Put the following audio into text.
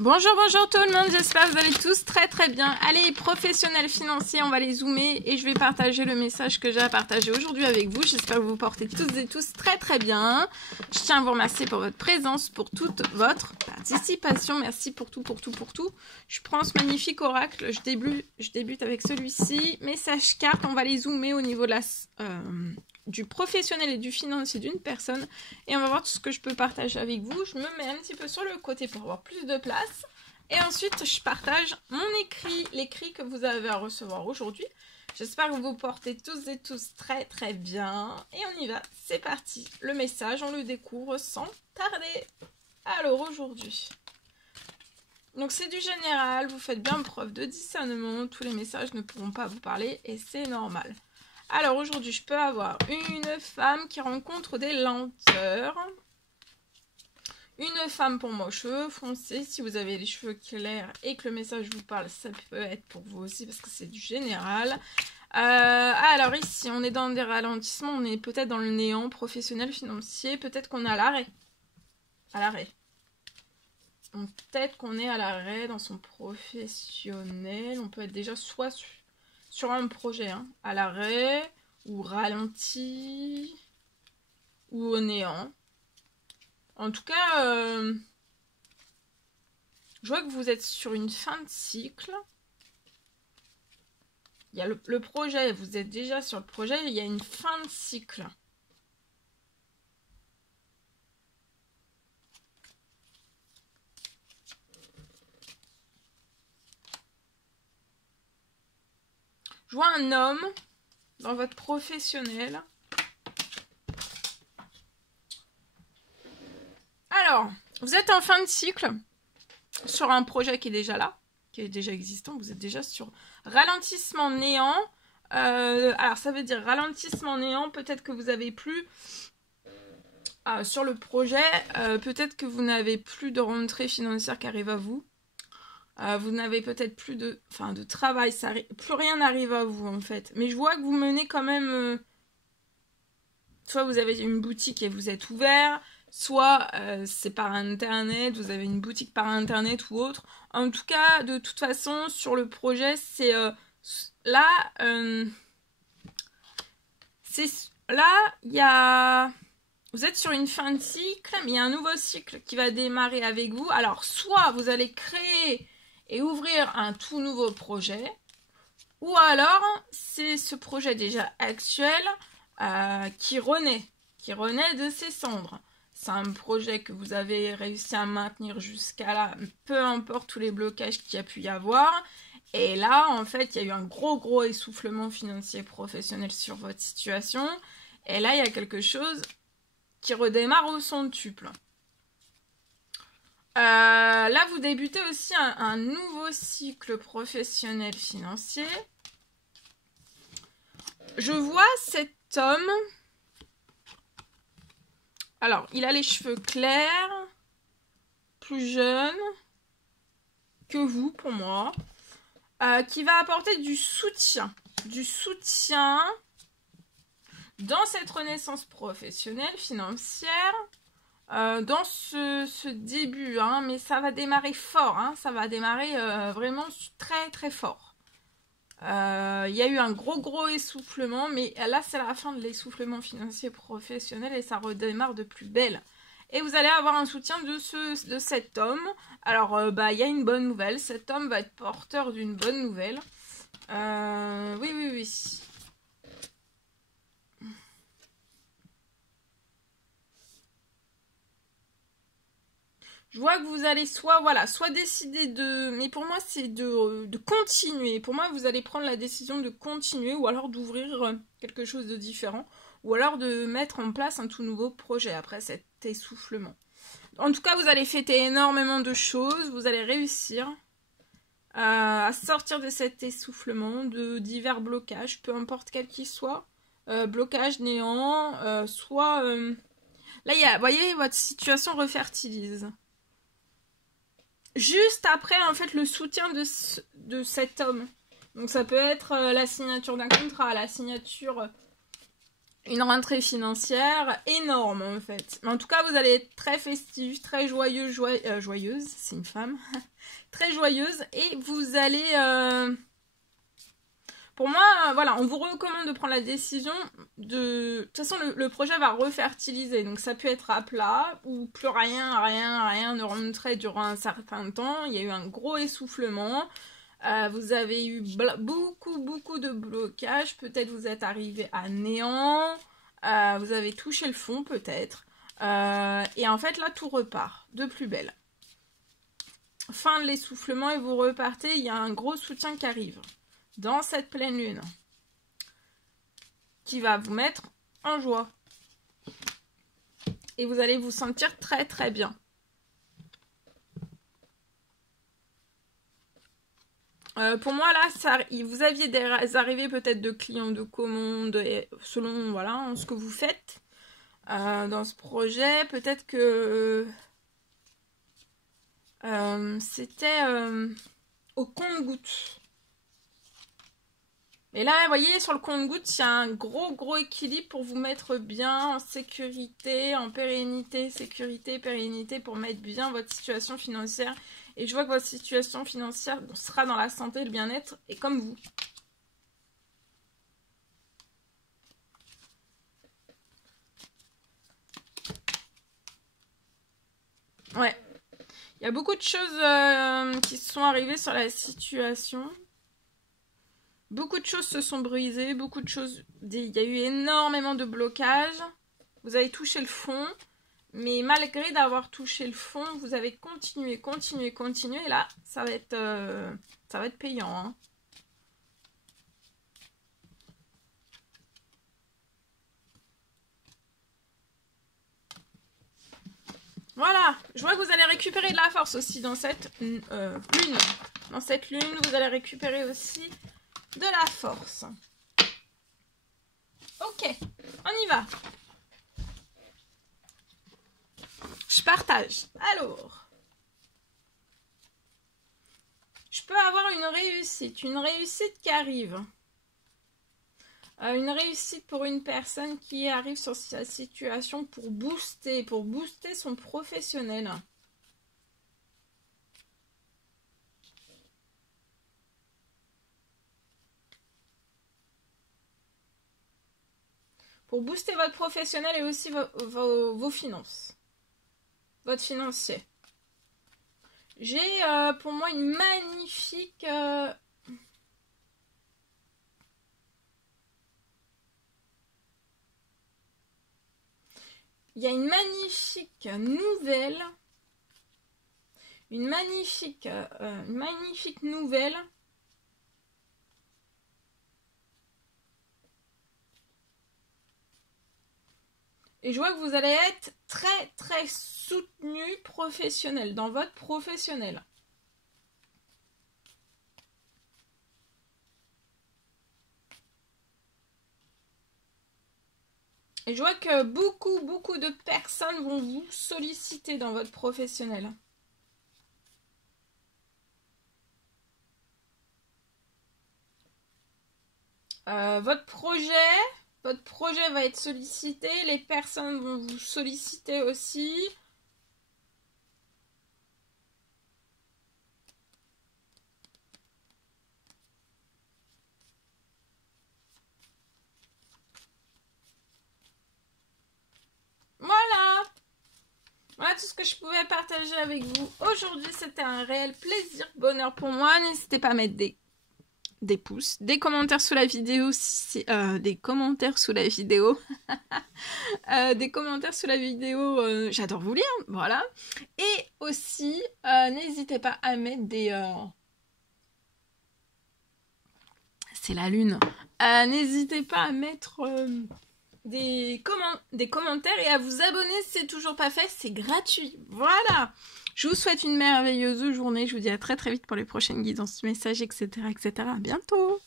Bonjour, bonjour tout le monde, j'espère que vous allez tous très bien. Allez, professionnels financiers, on va les zoomer et je vais partager le message que j'ai à partager aujourd'hui avec vous. J'espère que vous vous portez toutes et tous très bien. Je tiens à vous remercier pour votre présence, pour toute votre participation. Merci pour tout. Je prends ce magnifique oracle, je débute avec celui-ci. Message carte, on va les zoomer au niveau de la... du professionnel et du financier d'une personne et on va voir tout ce que je peux partager avec vous. Je me mets un petit peu sur le côté pour avoir plus de place et ensuite je partage mon écrit, l'écrit que vous avez à recevoir aujourd'hui. J'espère que vous vous portez tous et tous très bien et on y va, c'est parti. Le message, on le découvre sans tarder. Alors aujourd'hui, donc c'est du général, vous faites bien preuve de discernement, tous les messages ne pourront pas vous parler et c'est normal. Alors aujourd'hui, je peux avoir une femme qui rencontre des lenteurs. Une femme pour moi aux cheveux foncés. Si vous avez les cheveux clairs et que le message vous parle, ça peut être pour vous aussi parce que c'est du général. Alors ici, on est dans des ralentissements. On est peut-être dans le néant professionnel, financier. Peut-être qu'on est à l'arrêt. Peut-être qu'on est à l'arrêt dans son professionnel. On peut être déjà soit sur un projet, hein, à l'arrêt, ou ralenti, ou au néant. En tout cas, je vois que vous êtes sur une fin de cycle. Il y a le projet, vous êtes déjà sur le projet, il y a une fin de cycle. Je vois un homme dans votre professionnel. Alors, vous êtes en fin de cycle sur un projet qui est déjà là, qui est déjà existant. Vous êtes déjà sur ralentissement néant. Alors, ça veut dire ralentissement néant. Peut-être que vous avez plus sur le projet. Peut-être que vous n'avez plus de rentrée financière qui arrive à vous. Vous n'avez peut-être plus de travail, plus rien n'arrive à vous en fait. Mais je vois que vous menez quand même... soit vous avez une boutique et vous êtes ouvert, soit c'est par internet, vous avez une boutique par internet ou autre. En tout cas, de toute façon, sur le projet, c'est là, il y a... Vous êtes sur une fin de cycle, mais il y a un nouveau cycle qui va démarrer avec vous. Alors, soit vous allez créer et ouvrir un tout nouveau projet, ou alors c'est ce projet déjà actuel qui renaît de ses cendres. C'est un projet que vous avez réussi à maintenir jusqu'à là, peu importe tous les blocages qu'il y a pu y avoir. Et là, en fait, il y a eu un gros essoufflement financier professionnel sur votre situation. Et là, il y a quelque chose qui redémarre au centuple. Là, vous débutez aussi un nouveau cycle professionnel financier. Je vois cet homme. Alors, il a les cheveux clairs, plus jeune que vous, pour moi, qui va apporter du soutien dans cette renaissance professionnelle, financière. Dans ce début, hein, mais ça va démarrer fort, hein, ça va démarrer vraiment très fort. Il y a eu un gros essoufflement, mais là c'est la fin de l'essoufflement financier professionnel et ça redémarre de plus belle. Et vous allez avoir un soutien de cet homme. Alors, il y a une bonne nouvelle, cet homme va être porteur d'une bonne nouvelle. Oui. Je vois que vous allez soit décider de... Mais pour moi, c'est de continuer. Pour moi, vous allez prendre la décision de continuer ou alors d'ouvrir quelque chose de différent. Ou alors de mettre en place un tout nouveau projet après cet essoufflement. En tout cas, vous allez fêter énormément de choses. Vous allez réussir à sortir de cet essoufflement, de divers blocages, peu importe quel qu'il soit. Blocage, néant, soit... Là, vous voyez, votre situation refertilise. Juste après, en fait, le soutien de cet homme. Donc, ça peut être la signature d'un contrat, la signature une rentrée financière énorme en fait. Mais en tout cas, vous allez être très festif, très joyeuse, joyeuse, c'est une femme, très joyeuse. Et vous allez... Pour moi, voilà, on vous recommande de prendre la décision de... De toute façon, le projet va refertiliser. Donc ça peut être à plat ou plus rien ne remonterait durant un certain temps. Il y a eu un gros essoufflement. Vous avez eu beaucoup de blocages. Peut-être vous êtes arrivé à néant. Vous avez touché le fond peut-être. Et en fait, là, tout repart de plus belle. Fin de l'essoufflement et vous repartez. Il y a un gros soutien qui arrive dans cette pleine lune qui va vous mettre en joie. Et vous allez vous sentir très bien. Pour moi là, vous aviez des arrivées peut-être de clients de commandes selon voilà ce que vous faites dans ce projet. Peut-être que c'était au compte-gouttes. Et là, vous voyez, sur le compte-gouttes, il y a un gros équilibre pour vous mettre bien en sécurité, en pérennité, sécurité, pérennité, pour mettre bien votre situation financière. Et je vois que votre situation financière sera dans la santé, le bien-être, et comme vous. Ouais. Il y a beaucoup de choses qui sont arrivées sur la situation. Beaucoup de choses se sont brisées, beaucoup de choses... Il y a eu énormément de blocages. Vous avez touché le fond. Mais malgré d'avoir touché le fond, vous avez continué. Et là, ça va être payant. Hein. Voilà. Je vois que vous allez récupérer de la force aussi dans cette lune. Dans cette lune, vous allez récupérer aussi de la force. Ok, on y va. Je partage. Alors, je peux avoir une réussite qui arrive. Une réussite pour une personne qui arrive sur sa situation pour booster son professionnel. Pour booster votre professionnel et aussi vos finances. Votre financier. J'ai pour moi une magnifique... Il y a une magnifique nouvelle. Une magnifique nouvelle. Et je vois que vous allez être très soutenu professionnel, dans votre professionnel. Et je vois que beaucoup de personnes vont vous solliciter dans votre professionnel. Votre projet va être sollicité, les personnes vont vous solliciter aussi. Voilà tout ce que je pouvais partager avec vous. Aujourd'hui, c'était un réel plaisir, bonheur pour moi. N'hésitez pas à mettre des pouces, des commentaires sous la vidéo, des commentaires sous la vidéo, j'adore vous lire, voilà. Et aussi, n'hésitez pas à mettre c'est la lune, n'hésitez pas à mettre des commentaires et à vous abonner si c'est toujours pas fait, c'est gratuit, voilà. Je vous souhaite une merveilleuse journée. Je vous dis à très vite pour les prochaines guidances, messages, etc. À bientôt.